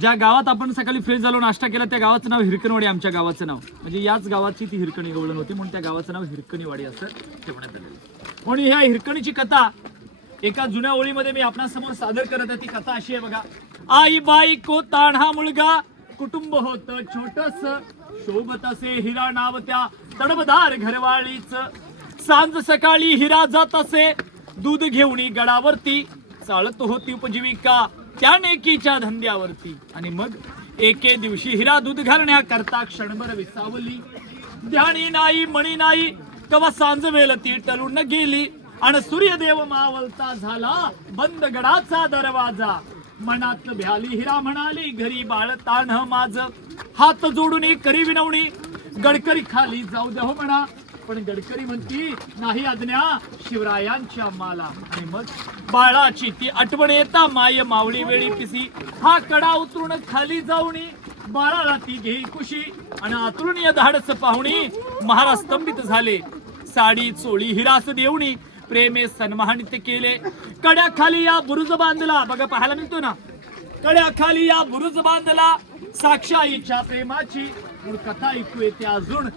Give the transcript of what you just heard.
ज्या गावात आपण सकाळी फ्रेश झालो नाश्ता केला त्या गावाचं नाव हिरकणवाडी, आमच्या गावाचं नाव म्हणजे याच गावाची ती हिरकणी गवळण होती म्हणून त्या गावाचं नाव हिरकणीवाडी असं ठेवण्यात आलेलं. म्हणून ह्या हिरकणीची कथा एका जुन्या ओळीमध्ये मी आपणासमोर सादर करत आहे. ती कथा अशी आहे बघा. आई बायको तान्हा मुलगा कुटुंब होत छोटस, शोभत असे हिरा नाव त्या तडबदार घरवाळीच. सांज सकाळी हिरा जात असे दूध घेऊन गडावरती, चालत होती उपजीविका त्या नेकीच्या धंद्यावरती. आणि मग एके दिवशी हिरा दूध घालण्याकरता क्षणभर विसावली. ध्यानी नाही मणी नाही कवा सांज वेल ती टलून गेली. आणि सूर्यदेव मावलता झाला बंद गडाचा दरवाजा. मनात भ्याली हिरा म्हणाली घरी बाळ ताण माझ. हात जोडून करी विनवणी गडकरी खाली जाऊ द्या हो म्हणा. पण गडकरी म्हणती नाही आज्ञा शिवरायांच्या माला. आणि मग बाळाची ती आठवण येता माय मावळी वेळी पिसी. हा कडा उतरून खाली जाऊनी बाळाला ती घेई कुशी. आणि अतुलनीय धाडस पाहुणी महाराज स्तंभित झाले. साडी चोळी हिरास देवणी प्रेमे सन्मानित केले. कड्या खाली या बुरुज बांधला. बघा पाहायला मिळतो ना, कड्या खाली या बुरुज बांधला साक्षाईच्या प्रेमाची. कथा ऐकू येते अजून.